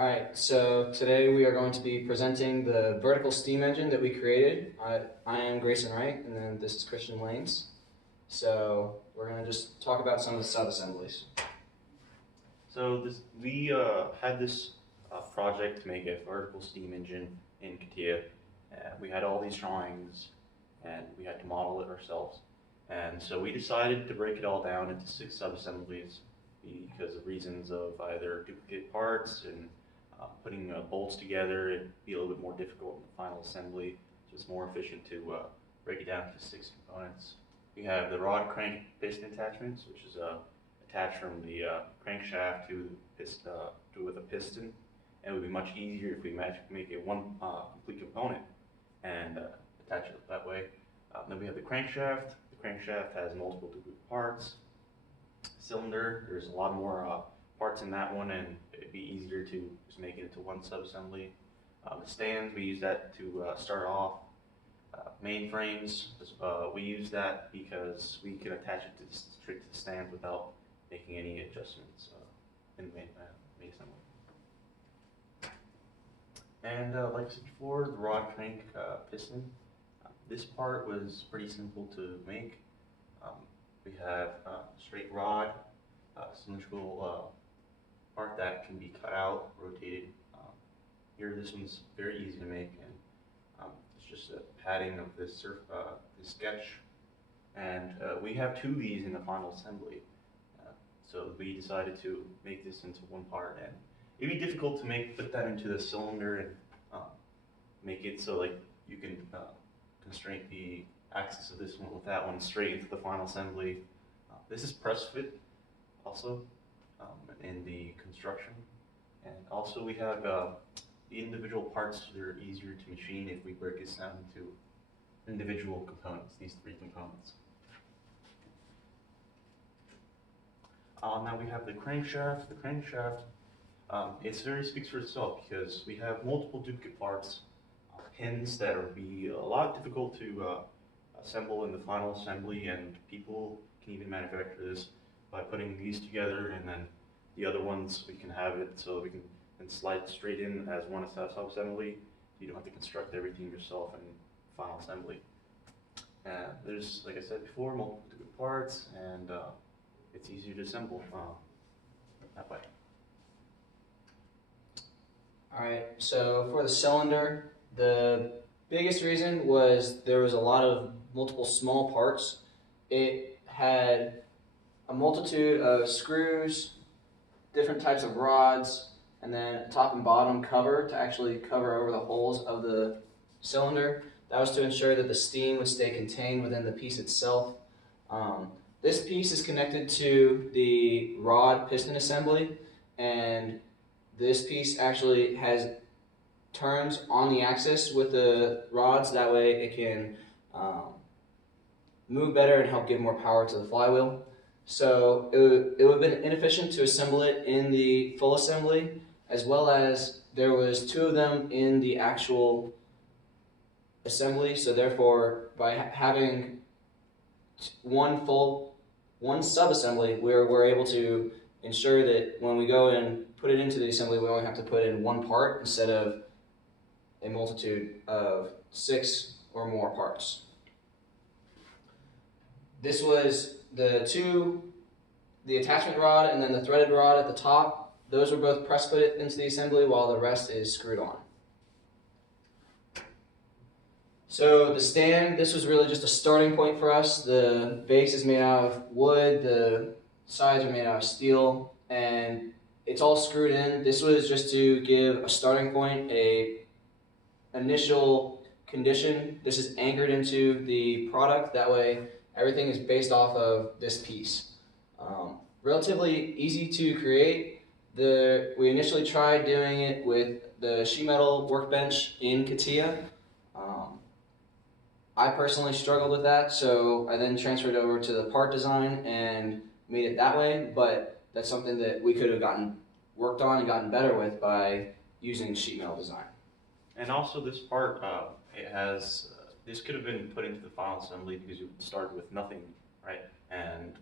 Alright, so today we are going to be presenting the vertical steam engine that we created. I am Grayson Wright, and then this is Llanes. So we're going to just talk about some of the sub-assemblies. So we had this project to make a vertical steam engine in CATIA. We had all these drawings, and we had to model it ourselves. And so we decided to break it all down into 6 sub-assemblies because of reasons of either duplicate parts and putting bolts together. It'd be a little bit more difficult in the final assembly, so it's more efficient to break it down into 6 components. We have the rod crank piston attachments, which is attached from the crankshaft to the piston, with a piston. And it would be much easier if we make it one complete component and attach it that way. Then we have the crankshaft. The crankshaft has multiple duplicate parts. Cylinder, there's a lot more parts in that one, and it'd be easier to just make it into one sub-assembly. The stands, we use that to start off. Mainframes, we use that because we can attach it to straight to the stands without making any adjustments in the main assembly. And like I said before, the rod crank piston. This part was pretty simple to make. We have straight rod, cylindrical part that can be cut out, rotated. Here, this one's very easy to make, and it's just a padding of this sketch. And we have 2 of these in the final assembly. So we decided to make this into one part, and it'd be difficult to put that into the cylinder and make it so like you can constrain the axis of this one with that one straight into the final assembly. This is press fit also in the construction, and also we have the individual parts that are easier to machine if we break this down into individual components, these 3 components. Now we have the crankshaft. The crankshaft, speaks for itself because we have multiple duplicate parts, pins that would be a lot difficult to assemble in the final assembly, and people can even manufacture this by putting these together, and then the other ones we can have it so that we can then slide straight in as one sub-assembly. You don't have to construct everything yourself in final assembly. There's, like I said before, multiple duplicate parts, and it's easier to assemble that way. Alright, so for the cylinder, the biggest reason was there was a lot of multiple small parts. It had a multitude of screws, different types of rods, and then a top and bottom cover to actually cover over the holes of the cylinder. That was to ensure that the steam would stay contained within the piece itself. This piece is connected to the rod piston assembly, and this piece actually has turns on the axis with the rods. That way it can move better and help give more power to the flywheel. So it would have been inefficient to assemble it in the full assembly, as well as there was 2 of them in the actual assembly. So therefore, by having one sub-assembly, we're able to ensure that when we go and put it into the assembly, we only have to put in 1 part instead of a multitude of 6 or more parts. This was the attachment rod and then the threaded rod at the top. Those were both press fit into the assembly while the rest is screwed on. So the stand, this was really just a starting point for us. The base is made out of wood, the sides are made out of steel, and it's all screwed in. This was just to give a starting point, a initial condition. This is anchored into the product. That way everything is based off of this piece. Relatively easy to create. We initially tried doing it with the sheet metal workbench in CATIA. I personally struggled with that, so I then transferred over to the part design and made it that way, but that's something that we could have worked on and gotten better with by using sheet metal design. And also this part, this could have been put into the final assembly because you started with nothing, right? And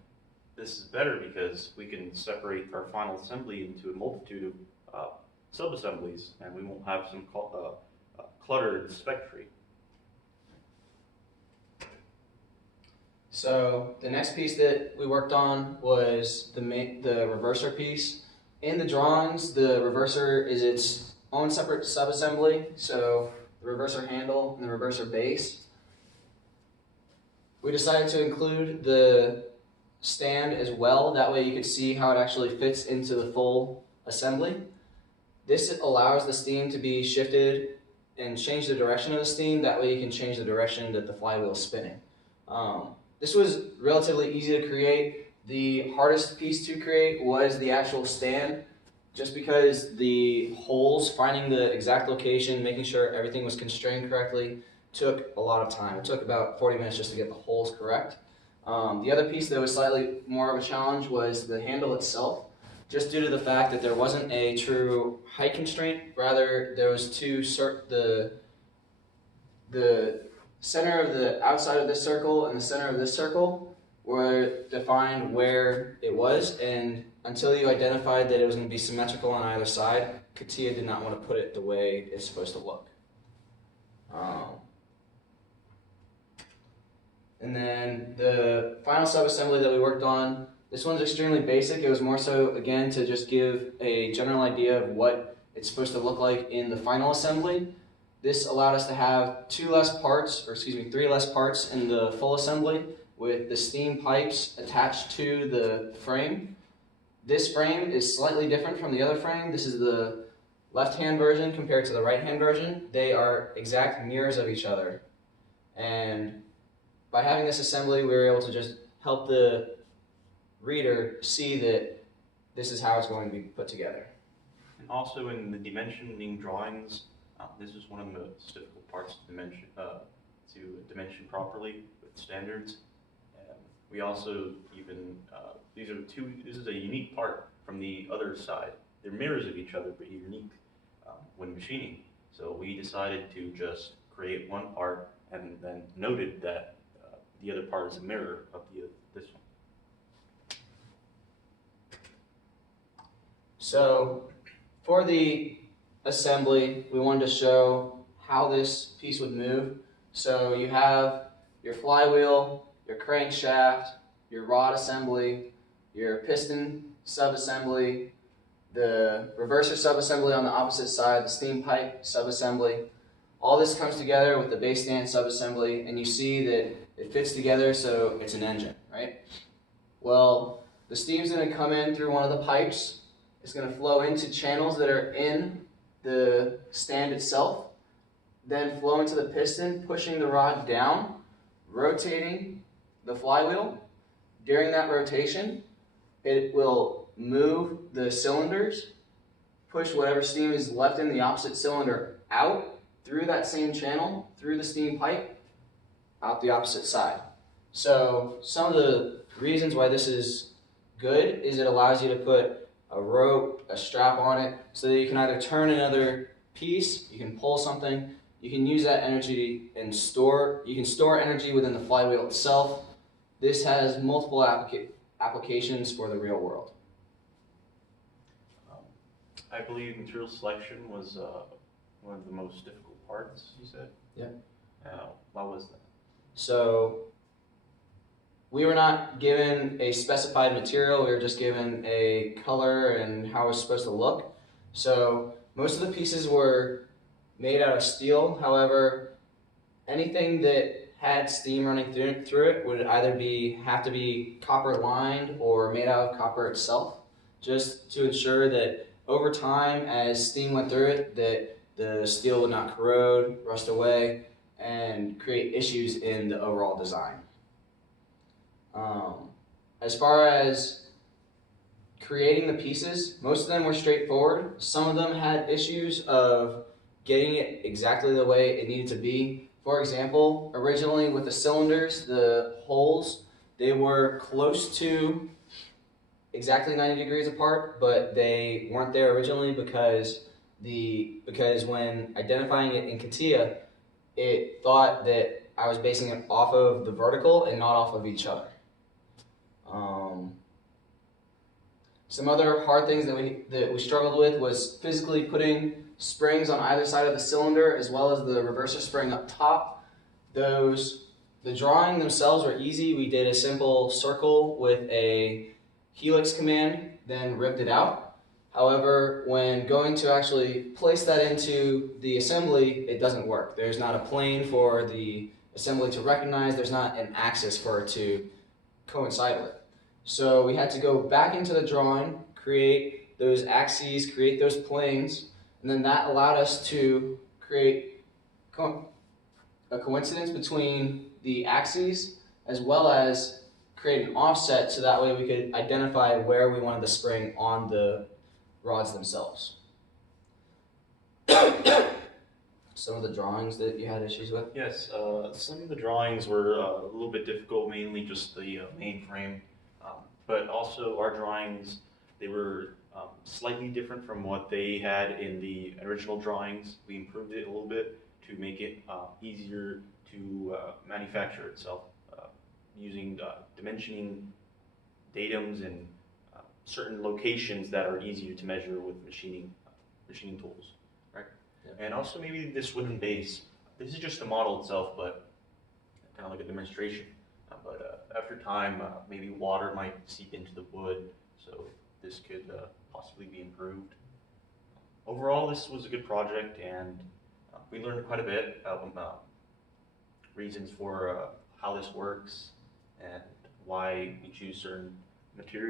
this is better because we can separate our final assembly into a multitude of sub-assemblies, and we won't have some cluttered spec tree. So the next piece that we worked on was the reverser piece. In the drawings, the reverser is its own separate sub-assembly. So the reverser handle and the reverser base. We decided to include the stand as well. That way you could see how it actually fits into the full assembly. This allows the steam to be shifted and change the direction of the steam. That way you can change the direction that the flywheel is spinning. This was relatively easy to create. The hardest piece to create was the actual stand, just because the holes, finding the exact location, making sure everything was constrained correctly, took a lot of time. It took about 40 minutes just to get the holes correct. The other piece that was slightly more of a challenge was the handle itself, just due to the fact that there wasn't a true height constraint. Rather, there was the center of the outside of this circle and the center of this circle were defined where it was, and until you identified that it was going to be symmetrical on either side, CATIA did not want to put it the way it's supposed to look. And then the final sub-assembly that we worked on, this one's extremely basic. It was more so, again, to just give a general idea of what it's supposed to look like in the final assembly. This allowed us to have three less parts in the full assembly, with the steam pipes attached to the frame. This frame is slightly different from the other frame. This is the left-hand version compared to the right-hand version. They are exact mirrors of each other. And by having this assembly, we were able to just help the reader see that this is how it's going to be put together. And also in the dimensioning drawings, this is one of the most difficult parts to dimension properly with standards. We also even, this is a unique part from the other side. They're mirrors of each other, but unique when machining. So we decided to just create one part and then noted that the other part is a mirror of this one. So for the assembly, we wanted to show how this piece would move. So you have your flywheel, your crankshaft, your rod assembly, your piston sub-assembly, the reverser sub-assembly on the opposite side, the steam pipe sub-assembly. All this comes together with the base stand sub-assembly, and you see that it fits together, so it's an engine, right? Well, the steam's going to come in through one of the pipes. It's going to flow into channels that are in the stand itself, then flow into the piston, pushing the rod down, rotating the flywheel. During that rotation, it will move the cylinders, push whatever steam is left in the opposite cylinder out through that same channel, through the steam pipe, out the opposite side. So some of the reasons why this is good is it allows you to put a rope, a strap on it, so that you can either turn another piece, you can pull something, you can use that energy and store energy within the flywheel itself. This has multiple applications for the real world. I believe material selection was one of the most difficult parts, you said? Yeah. Why was that? So we were not given a specified material, we were just given a color and how it was supposed to look. So most of the pieces were made out of steel. However, anything that had steam running through it would either have to be copper lined or made out of copper itself, just to ensure that over time, as steam went through it, that the steel would not corrode, rust away, and create issues in the overall design. As far as creating the pieces, most of them were straightforward. Some of them had issues of getting it exactly the way it needed to be. For example, originally with the cylinders, the holes, they were close to exactly 90 degrees apart, but they weren't there originally because when identifying it in CATIA, it thought that I was basing it off of the vertical and not off of each other. Some other hard things that we struggled with was physically putting springs on either side of the cylinder as well as the reverser spring up top. The drawing themselves were easy. We did a simple circle with a helix command, then ripped it out. However, when going to actually place that into the assembly, it doesn't work. There's not a plane for the assembly to recognize. There's not an axis for it to coincide with. So we had to go back into the drawing, create those axes, create those planes, and then that allowed us to create a coincidence between the axes as well as create an offset so that way we could identify where we wanted the spring on the rods themselves. Some of the drawings that you had issues with? Yes, some of the drawings were a little bit difficult, mainly just the main frame. But also our drawings, they were slightly different from what they had in the original drawings. We improved it a little bit to make it easier to manufacture itself, using dimensioning datums and certain locations that are easier to measure with machining tools, right? Yeah. And also maybe this wooden base. This is just the model itself, but kind of like a demonstration. After time, maybe water might seep into the wood, so this could possibly be improved. Overall, this was a good project, and we learned quite a bit about reasons for how this works and why we choose certain materials.